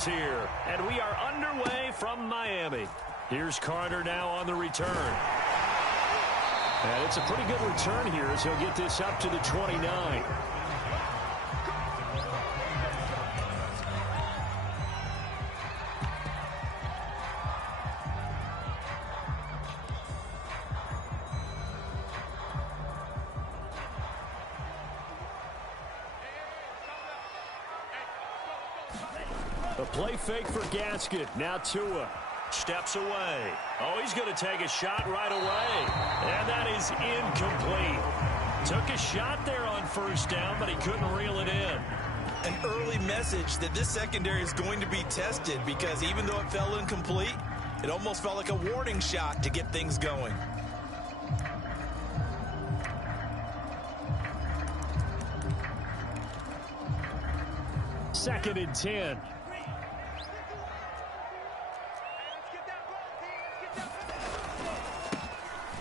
is here, and we are underway from Miami. Here's Carter now on the return. And it's a pretty good return here as he'll get this up to the 29. A play fake for Gaskin. Now Tua steps away. Oh, he's going to take a shot right away. And that is incomplete. Took a shot there on first down, but he couldn't reel it in. An early message that this secondary is going to be tested because even though it fell incomplete, it almost felt like a warning shot to get things going. Second and 10.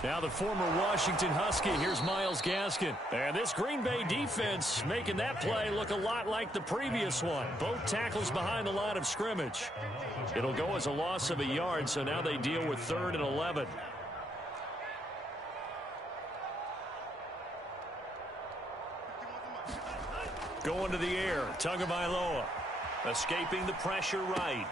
Now the former Washington Husky, here's Myles Gaskin. And this Green Bay defense making that play look a lot like the previous one. Both tackles behind the line of scrimmage. It'll go as a loss of a yard, so now they deal with 3rd and 11. Going to the air, Tagovailoa. Escaping the pressure right.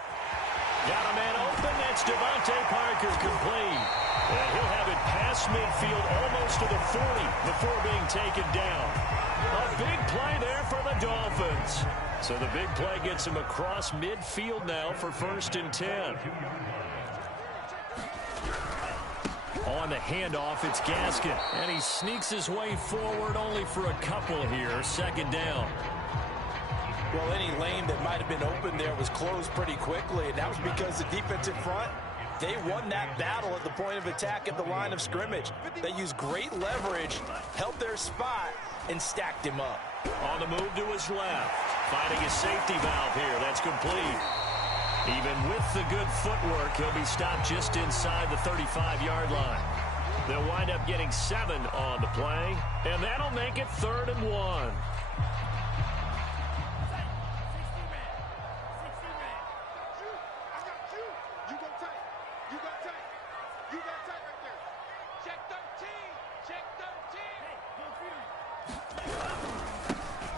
Got a man open, that's Devontae Parker complete. And he'll have it past midfield almost to the 40 before being taken down. A big play there for the Dolphins. So the big play gets him across midfield now for 1st and 10. On the handoff, it's Gaskin. And he sneaks his way forward only for a couple here. 2nd down. Well, any lane that might have been open there was closed pretty quickly, and that was because the defensive front, they won that battle at the point of attack at the line of scrimmage. They used great leverage, held their spot, and stacked him up. On the move to his left. Finding his safety valve here. That's complete. Even with the good footwork, he'll be stopped just inside the 35-yard line. They'll wind up getting 7 on the play, and that'll make it 3rd and 1.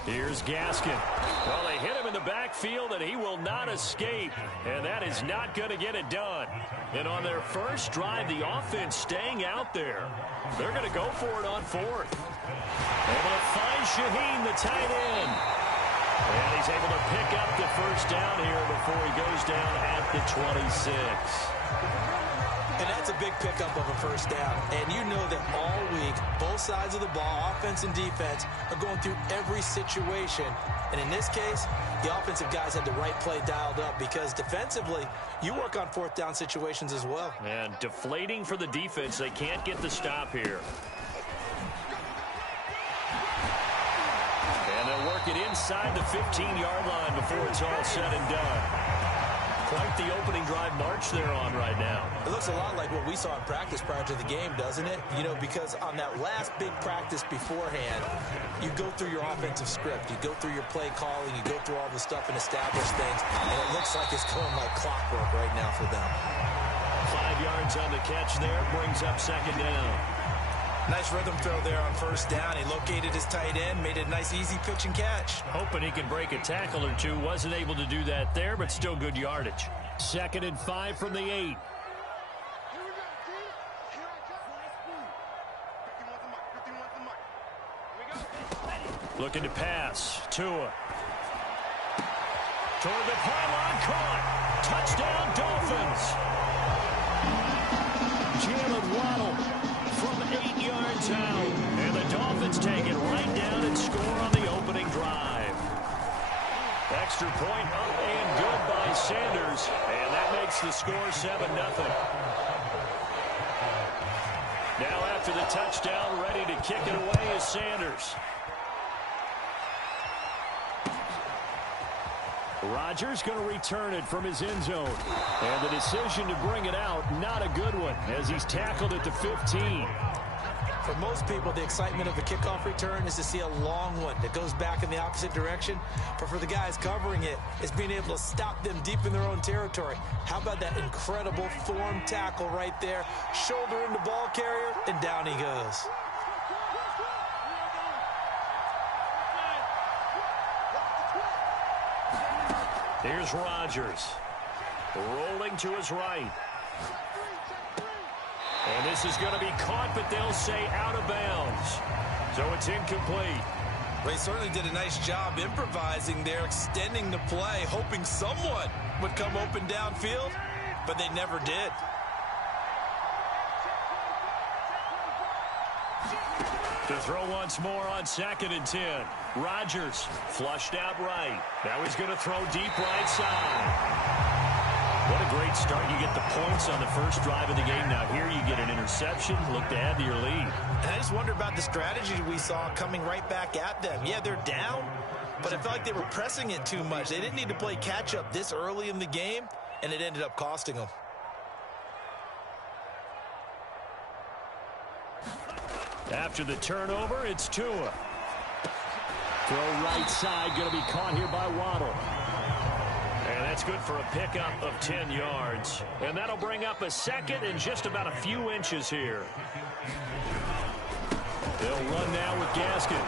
Here's Gaskin. Well, they hit him in the backfield, and he will not escape. And that is not going to get it done. And on their first drive, the offense staying out there. They're going to go for it on 4th. Able to find Shaheen, the tight end. And he's able to pick up the first down here before he goes down at the 26. And that's a big pickup of a first down. And you know that all week, both sides of the ball, offense and defense, are going through every situation. And in this case, the offensive guys had the right play dialed up because defensively, you work on 4th down situations as well. And deflating for the defense. They can't get the stop here. And they'll work it inside the 15-yard line before it's all said and done. Quite the opening drive march they're on right now. It looks a lot like what we saw in practice prior to the game, doesn't it? You know, because on that last big practice beforehand, you go through your offensive script. You go through your play calling. You go through all the stuff and establish things. And it looks like it's going like clockwork right now for them. 5 yards on the catch there. Brings up 2nd down. Nice rhythm throw there on first down. He located his tight end, made it a nice easy pitch and catch. Hoping he can break a tackle or two. Wasn't able to do that there, but still good yardage. 2nd and 5 from the 8. Looking to pass. Tua. Toward the pylon, caught. Touchdown, Dolphins. Jalen Waddle from 8 yards out. And the Dolphins take it right down and score on the opening drive. Extra point up and good by Sanders. And that makes the score 7-0. Now after the touchdown, ready to kick it away is Sanders. Rodgers going to return it from his end zone. And the decision to bring it out, not a good one, as he's tackled at the 15. For most people, the excitement of a kickoff return is to see a long one that goes back in the opposite direction. But for the guys covering it, it's being able to stop them deep in their own territory. How about that incredible form tackle right there? Shoulder in the ball carrier, and down he goes. Here's Rodgers. Rolling to his right. And this is going to be caught, but they'll say out of bounds. So it's incomplete. They certainly did a nice job improvising there, extending the play, hoping someone would come open downfield, but they never did. To throw once more on 2nd and 10. Rodgers flushed out right. Now he's going to throw deep right side. What a great start. You get the points on the first drive of the game. Now here you get an interception. Look to add to your lead. And I just wonder about the strategy we saw coming right back at them. Yeah, they're down, but I felt like they were pressing it too much. They didn't need to play catch-up this early in the game, and it ended up costing them. After the turnover, it's Tua. Throw right side, going to be caught here by Waddle. And that's good for a pickup of 10 yards. And that'll bring up a 2nd and just about a few inches here. They'll run now with Gaskin.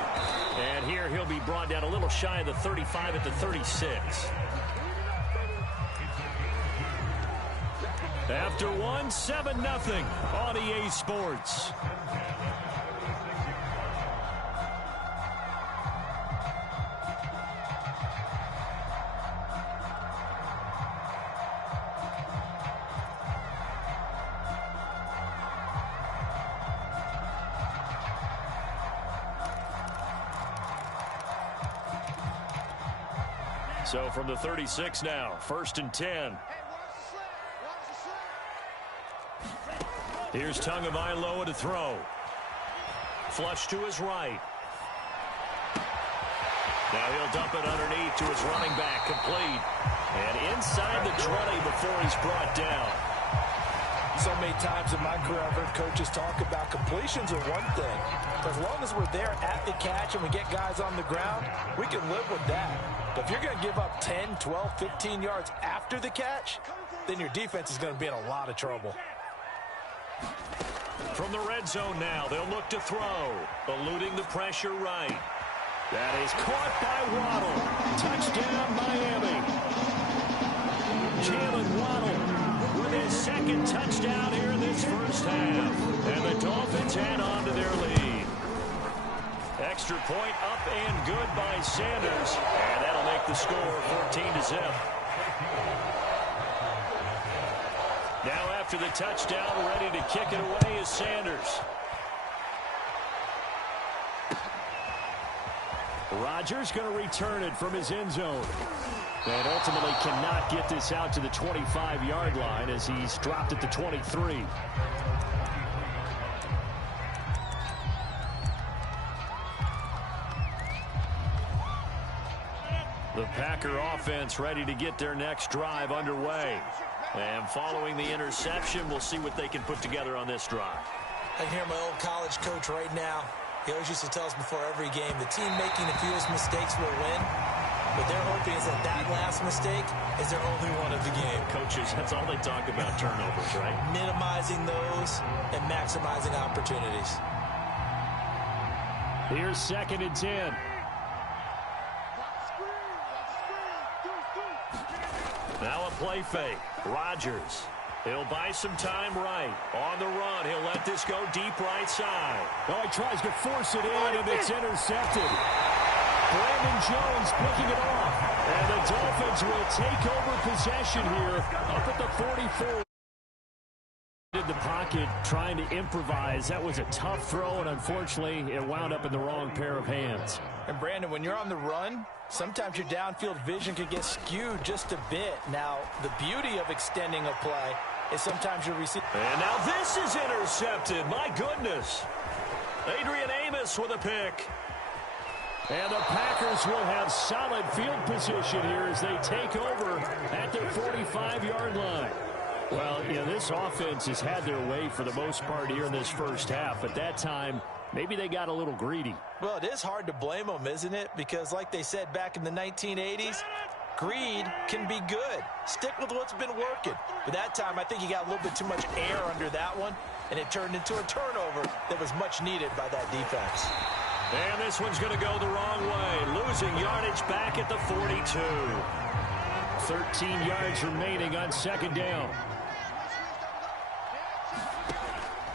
And here he'll be brought down a little shy of the 35 at the 36. After 7-0 on EA Sports. So from the 36 now, 1st and 10. Here's Tagovailoa to throw. Flush to his right. Now he'll dump it underneath to his running back, complete. And inside the 20 before he's brought down. So many times in my career I've heard coaches talk about completions are one thing. As long as we're there at the catch and we get guys on the ground, we can live with that. But if you're going to give up 10, 12, 15 yards after the catch, then your defense is going to be in a lot of trouble. From the red zone now, they'll look to throw. Eluding the pressure right. That is caught by Waddle. Touchdown, Miami. Jalen Waddle with his 2nd touchdown here in this first half. And the Dolphins add on to their lead. Extra point up and good by Sanders. And that'll make the score 14-0. Now after the touchdown, ready to kick it away is Sanders. Rodgers going to return it from his end zone. And ultimately cannot get this out to the 25-yard line as he's dropped at the 23. The Packer offense ready to get their next drive underway. And following the interception, we'll see what they can put together on this drive. I can hear my old college coach right now. He always used to tell us before every game, the team making the fewest mistakes will win. But they're hoping is that last mistake is their only one of the game. Coaches, that's all they talk about, turnovers, right? Minimizing those and maximizing opportunities. Here's 2nd and 10. Now a play fake. Rodgers. He'll buy some time right. On the run, he'll let this go deep right side. Oh, he tries to force it in, and it's intercepted. Brandon Jones picking it off. And the Dolphins will take over possession here up at the 44. In the pocket, trying to improvise. That was a tough throw, and unfortunately, it wound up in the wrong pair of hands. And Brandon, when you're on the run, sometimes your downfield vision can get skewed just a bit. Now, the beauty of extending a play is sometimes you receive. And now this is intercepted. My goodness. Adrian Amos with a pick. And the Packers will have solid field position here as they take over at their 45-yard line. Well, you know, this offense has had their way for the most part here in this first half. At that time, maybe they got a little greedy. Well, it is hard to blame them, isn't it? Because like they said back in the 1980s, greed can be good. Stick with what's been working. But that time, I think he got a little bit too much air under that one, and it turned into a turnover that was much needed by that defense. And this one's going to go the wrong way. Losing yardage back at the 42. 13 yards remaining on second down.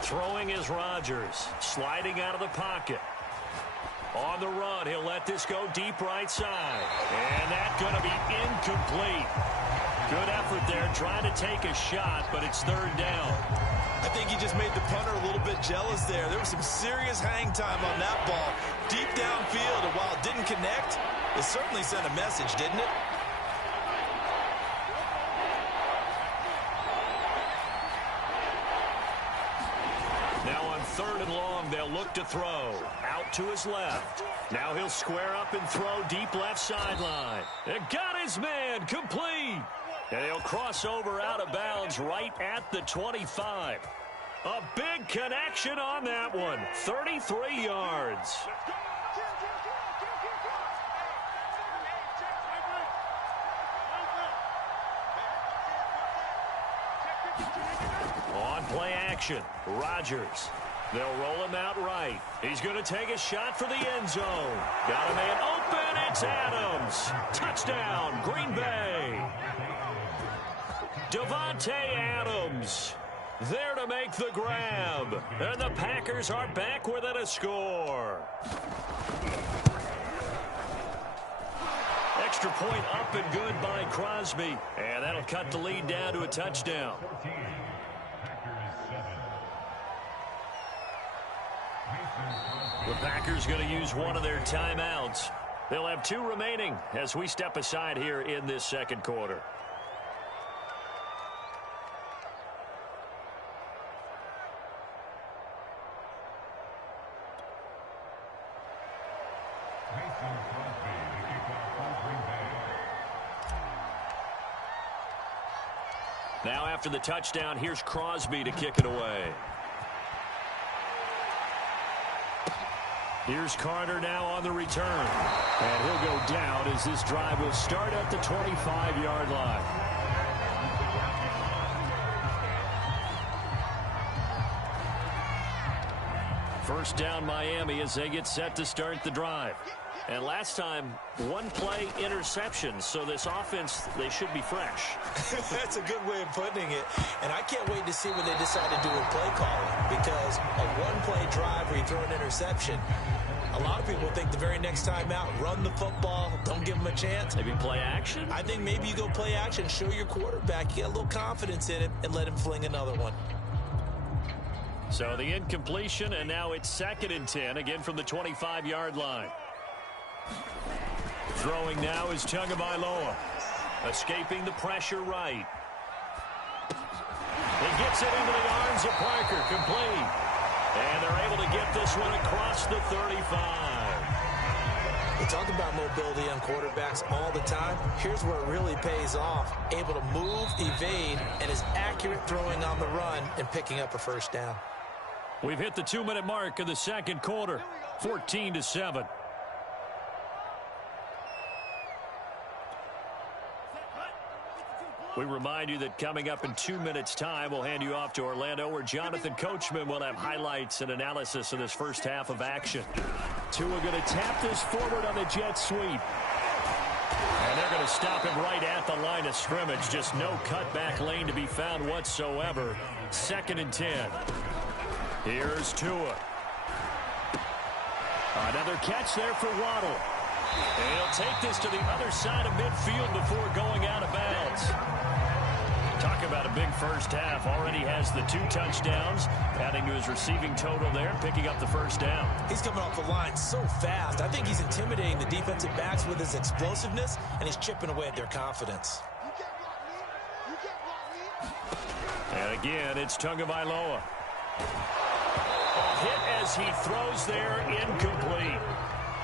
Throwing is Rodgers. Sliding out of the pocket. On the run, he'll let this go deep right side. And that's going to be incomplete. Good effort there, trying to take a shot, but it's third down. I think he just made the punter a little bit jealous there. There was some serious hang time on that ball. Deep downfield, and while it didn't connect, it certainly sent a message, didn't it? Now on third and long, they'll look to throw. Out to his left. Now he'll square up and throw deep left sideline. And got his man complete. And he'll cross over out of bounds right at the 25. A big connection on that one. 33 yards. On play action, Rodgers. They'll roll him out right. He's going to take a shot for the end zone. Got a man open. It's Adams. Touchdown, Green Bay. Davante Adams there to make the grab. And the Packers are back within a score. Extra point up and good by Crosby. And that'll cut the lead down to a touchdown. The Packers going to use one of their timeouts. They'll have 2 remaining as we step aside here in this second quarter. Now after the touchdown, here's Crosby to kick it away. Here's Carter now on the return. And he'll go down as this drive will start at the 25-yard line. First down Miami as they get set to start the drive. And last time, 1 play interception. So this offense, they should be fresh. That's a good way of putting it. And I can't wait to see what they decide to do with play calling. Because a 1-play drive where you throw an interception, a lot of people think the very next time out, run the football, don't give them a chance. Maybe play action? I think maybe you go play action, show your quarterback, you get a little confidence in him, and let him fling another one. So the incompletion, and now it's 2nd and 10, again from the 25-yard line. Throwing now is Tagovailoa. Escaping the pressure right. He gets it into the arms of Parker, complete. And they're able to get this one across the 35. We talk about mobility on quarterbacks all the time. Here's where it really pays off. Able to move, evade, and is accurate throwing on the run and picking up a first down. We've hit the 2-minute mark of the second quarter. 14-7. We remind you that coming up in 2 minutes' time, we'll hand you off to Orlando, where Jonathan Coachman will have highlights and analysis of this first half of action. Tua going to tap this forward on the jet sweep. And they're going to stop him right at the line of scrimmage. Just no cutback lane to be found whatsoever. 2nd and 10. Here's Tua. Another catch there for Waddle. And he'll take this to the other side of midfield before going out of bounds. Talk about a big first half. Already has the 2 touchdowns, adding to his receiving total there, picking up the first down. He's coming off the line so fast. I think he's intimidating the defensive backs with his explosiveness, and he's chipping away at their confidence. And again, it's Tagovailoa. Hit as he throws there, incomplete.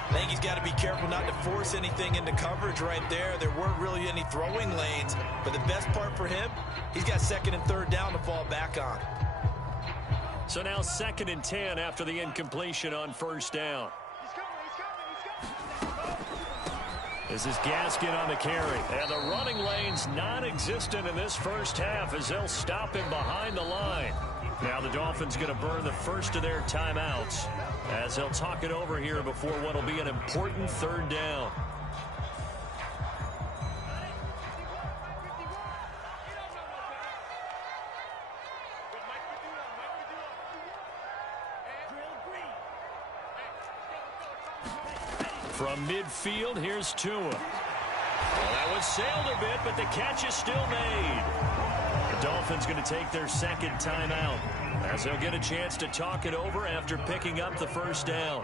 I think he's got to be careful not to force anything into coverage right there. There weren't really any throwing lanes, but the best part for him, he's got second and third down to fall back on. So now 2nd and 10 after the incompletion on first down. This is Gaskin on the carry. And the running lane's non-existent in this first half as they'll stop him behind the line. Now the Dolphins going to burn the first of their timeouts as they'll talk it over here before what will be an important third down. From midfield, here's Tua. Well, that one sailed a bit, but the catch is still made. The Dolphins going to take their second timeout as they'll get a chance to talk it over after picking up the first down.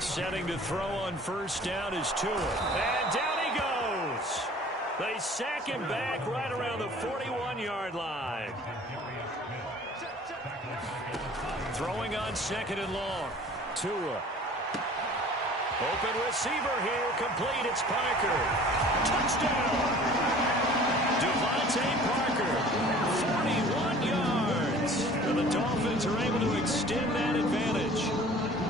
Setting to throw on first down is Tua. And down he goes. They sack him back right around the 41-yard line. Throwing on 2nd and long. Tua. Open receiver here. Complete. It's Parker. Touchdown. Devontae Parker. 41 yards. And the Dolphins are able to extend that advantage.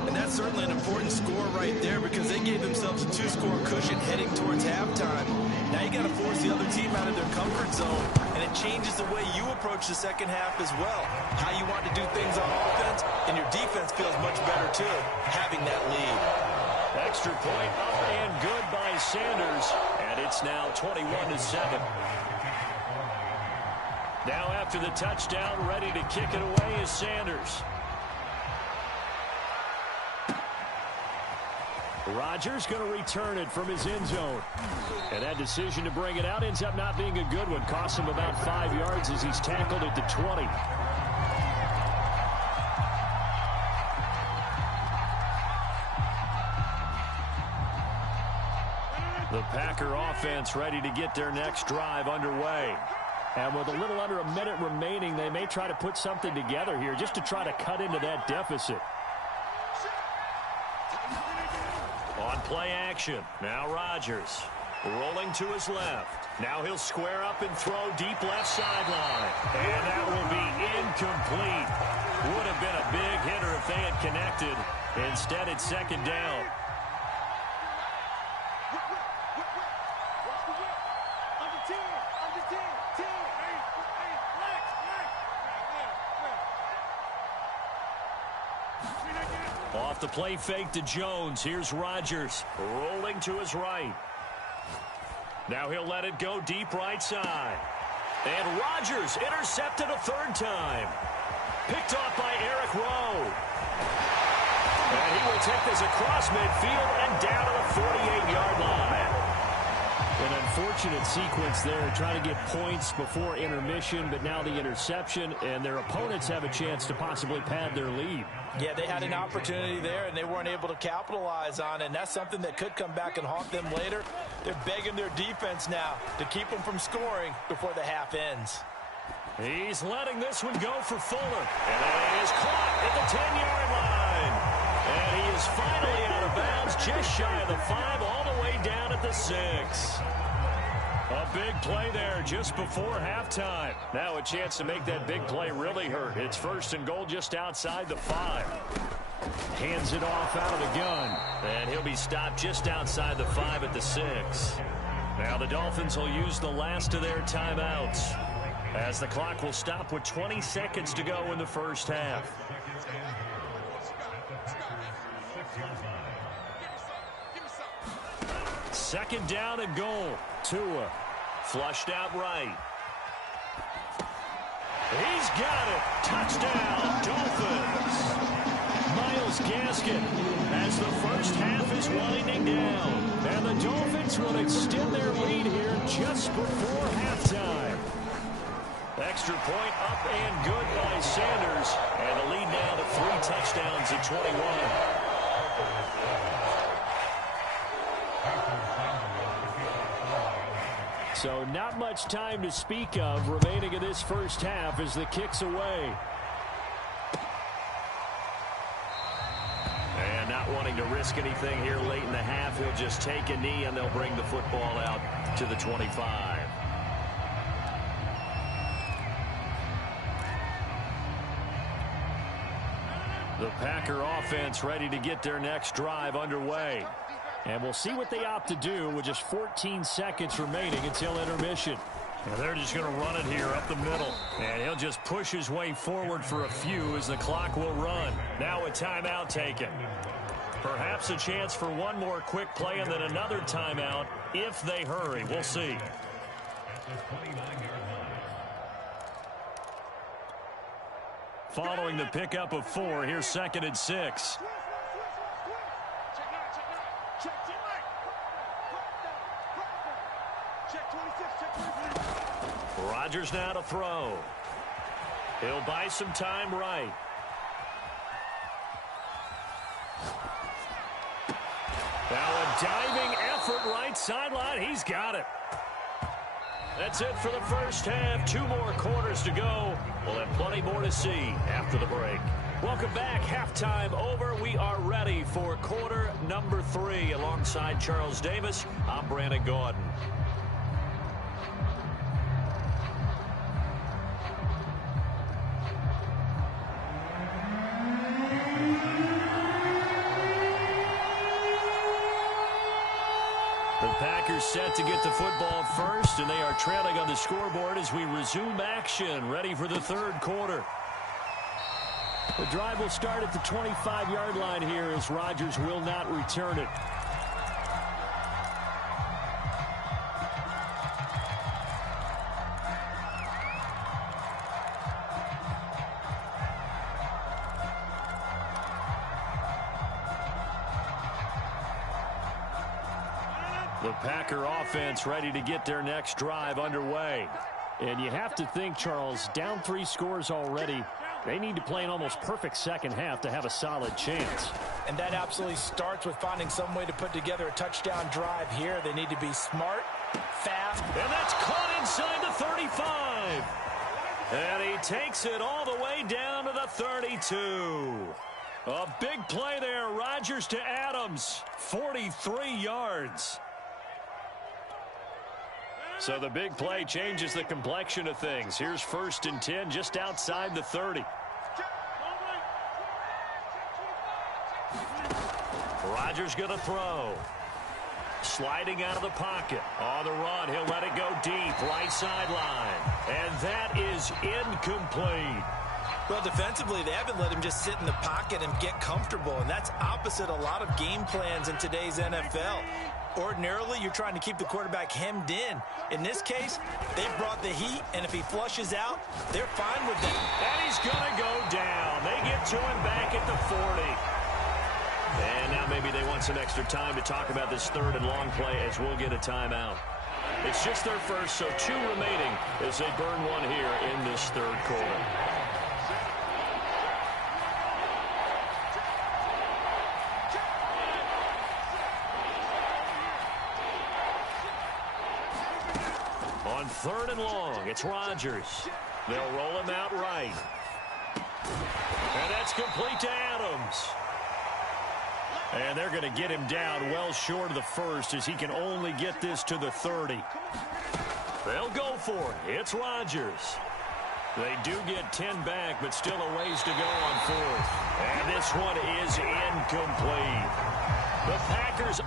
And that's certainly an important score right there because they gave themselves a 2-score cushion heading towards halftime. Now you got to force the other team out of their comfort zone, and it changes the way you approach the second half as well. How you want to do things on offense, and your defense feels much better too, having that lead. Extra point up and good by Sanders, and it's now 21-7. Now after the touchdown, ready to kick it away is Sanders. Rodgers going to return it from his end zone. And that decision to bring it out ends up not being a good one. Costs him about 5 yards as he's tackled at the 20. The Packer offense ready to get their next drive underway. And with a little under a minute remaining, they may try to put something together here just to try to cut into that deficit. On play action, now Rodgers rolling to his left. Now he'll square up and throw deep left sideline. And that will be incomplete. Would have been a big hitter if they had connected. Instead, it's 2nd down. Off the play fake to Jones. Here's Rodgers rolling to his right. Now he'll let it go deep right side. And Rodgers intercepted a 3rd time. Picked off by Eric Rowe. And he will take this across midfield and down to the 48-yard line. An unfortunate sequence there, trying to get points before intermission, but now the interception, and their opponents have a chance to possibly pad their lead. Yeah, they had an opportunity there, and they weren't able to capitalize on it, and that's something that could come back and haunt them later. They're begging their defense now to keep them from scoring before the half ends. He's letting this one go for Fuller, and it is caught at the 10-yard line. And he is finally out of bounds, just shy of the 5, all the way down at the 6. A big play there just before halftime. Now a chance to make that big play really hurt. It's 1st and goal just outside the 5. Hands it off out of the gun. And he'll be stopped just outside the 5 at the 6. Now the Dolphins will use the last of their timeouts as the clock will stop with 20 seconds to go in the first half. Second down and goal. Tua flushed out right. He's got it. Touchdown, Dolphins. Myles Gaskin as the first half is winding down. And the Dolphins will extend their lead here just before halftime. Extra point up and good by Sanders. And the lead now to 3 touchdowns at 21. So not much time to speak of remaining in this first half as the kick's away. wanting to risk anything here late in the half. He'll just take a knee, and they'll bring the football out to the 25. The Packer offense ready to get their next drive underway. And we'll see what they opt to do with just 14 seconds remaining until intermission. And they're just going to run it here up the middle. And he'll just push his way forward for a few as the clock will run. Now a timeout taken. Perhaps a chance for one more quick play and then another timeout if they hurry. We'll see. Following the pickup of 4, here's 2nd and 6. Rodgers now to throw. He'll buy some time right. Now a diving effort right sideline. He's got it. That's it for the first half. 2 more quarters to go. We'll have plenty more to see after the break. Welcome back. Halftime over. We are ready for quarter number 3. Alongside Charles Davis, I'm Brandon Gaudin. The Packers set to get the football first, and they are trailing on the scoreboard as we resume action, ready for the 3rd quarter. The drive will start at the 25-yard line here as Rodgers will not return it. The Packer offense ready to get their next drive underway. And you have to think, Charles, down 3 scores already. They need to play an almost perfect second half to have a solid chance. And that absolutely starts with finding some way to put together a touchdown drive here. They need to be smart, fast. And that's caught inside the 35. And he takes it all the way down to the 32. A big play there. Rodgers to Adams. 43 yards. So the big play changes the complexion of things. Here's 1st and 10 just outside the 30. Rodgers going to throw. Sliding out of the pocket. On the run, he'll let it go deep. Right sideline. And that is incomplete. Well, defensively, they haven't let him just sit in the pocket and get comfortable, and that's opposite a lot of game plans in today's NFL. Ordinarily, you're trying to keep the quarterback hemmed in. In this case, they brought the heat, and if he flushes out, they're fine with that. And he's going to go down. They get to him back at the 40. And now maybe they want some extra time to talk about this 3rd and long play as we'll get a timeout. It's just their first, so 2 remaining as they burn one here in this 3rd quarter. On 3rd and long, it's Rodgers. They'll roll him out right. And that's complete to Adams. And they're going to get him down well short of the 1st as he can only get this to the 30. They'll go for it. It's Rodgers. They do get 10 back, but still a ways to go on 4th. And this one is incomplete. The Packers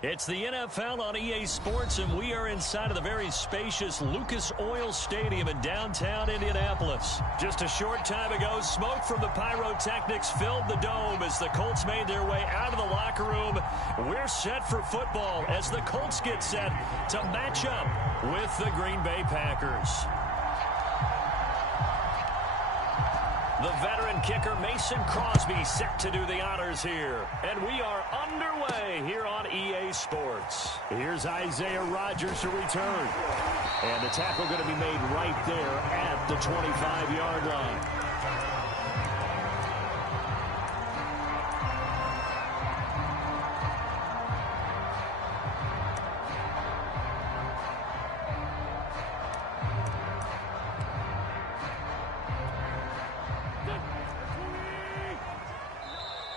It's the NFL on EA Sports, and we are inside of the very spacious Lucas Oil Stadium in downtown Indianapolis. Just a short time ago, smoke from the pyrotechnics filled the dome as the Colts made their way out of the locker room. We're set for football as the Colts get set to match up with the Green Bay Packers. The veteran kicker Mason Crosby set to do the honors here. And we are underway here on EA Sports. Here's Isaiah Rodgers to return. And the tackle going to be made right there at the 25-yard line.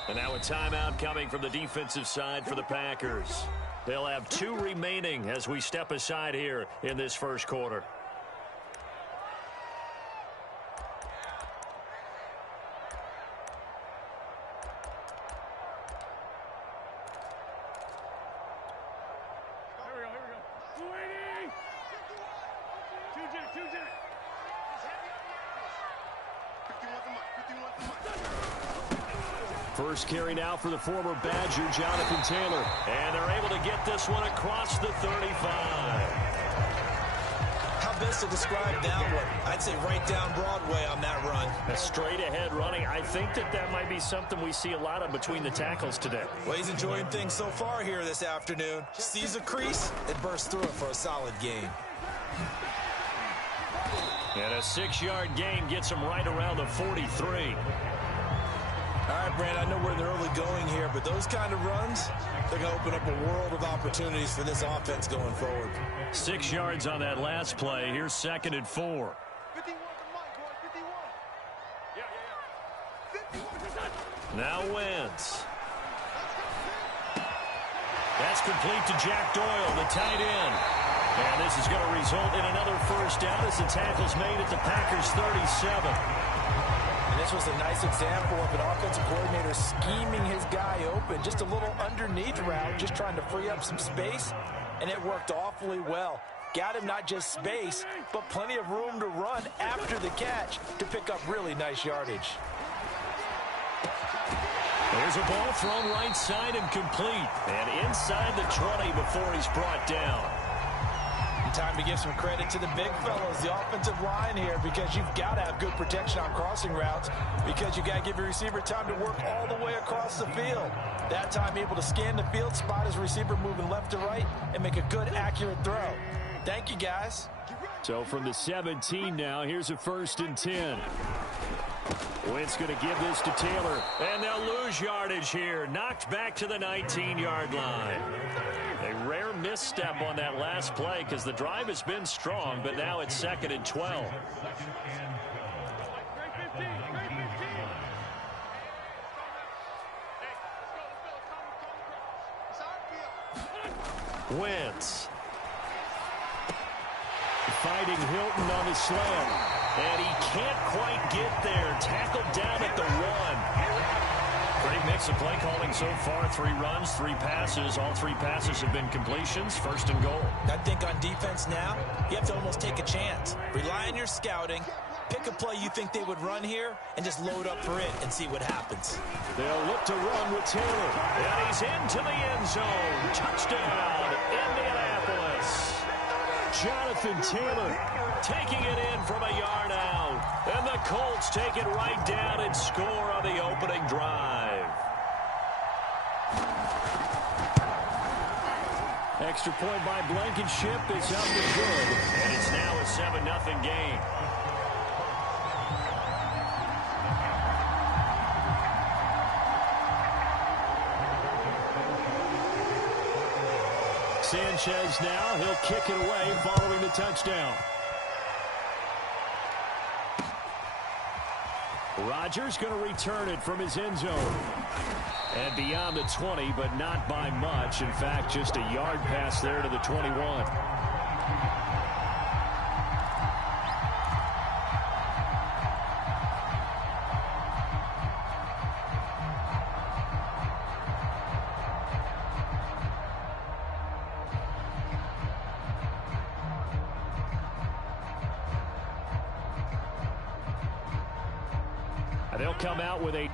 And now a timeout coming from the defensive side for the Packers. They'll have 2 remaining as we step aside here in this first quarter. First carry now for the former Badger, Jonathan Taylor. And they're able to get this one across the 35. How best to describe that one? I'd say right down Broadway on that run. A straight ahead running. I think that might be something we see a lot of between the tackles today. Well, he's enjoying things so far here this afternoon. Sees a crease and bursts through it for a solid gain. And a 6-yard gain gets him right around the 43. All right, Brand, I know we're in the early going here, but those kind of runs, they're going to open up a world of opportunities for this offense going forward. 6 yards on that last play. Here's 2nd and 4. 51. Now Wentz. That's complete to Jack Doyle, the tight end. And this is going to result in another first down as the tackle's made at the Packers' 37. And this was a nice example of an offensive coordinator scheming his guy open. Just a little underneath route, just trying to free up some space, and it worked awfully well. Got him not just space, but plenty of room to run after the catch to pick up really nice yardage. There's a ball thrown right side and complete. And inside the 20 before he's brought down. Time to give some credit to the big fellows, the offensive line here, because you've got to have good protection on crossing routes, because you got to give your receiver time to work all the way across the field. That time able to scan the field, spot his receiver moving left to right, and make a good, accurate throw. Thank you, guys. So from the 17 now, here's a 1st and 10. Wentz going to give this to Taylor, and they'll lose yardage here. Knocked back to the 19-yard line. A rare misstep on that last play because the drive has been strong, but now it's 2nd and 12. Wentz. Fighting Hilton on the slam. And he can't quite get there. Tackled down at the 1. Great mix of play calling so far. 3 runs, 3 passes. All 3 passes have been completions. 1st and goal. I think on defense now, you have to almost take a chance. Rely on your scouting. Pick a play you think they would run here and just load up for it and see what happens. They'll look to run with Taylor. And he's into the end zone. Touchdown, Indianapolis. Jonathan Taylor taking it in from a yard out. And the Colts take it right down and score on the opening drive. Extra point by Blankenship is up and good. And it's now a 7-0 game. Sanchez now, he'll kick it away following the touchdown. Rodgers going to return it from his end zone. And beyond the 20, but not by much. In fact, just a yard pass there to the 21. They'll come out with a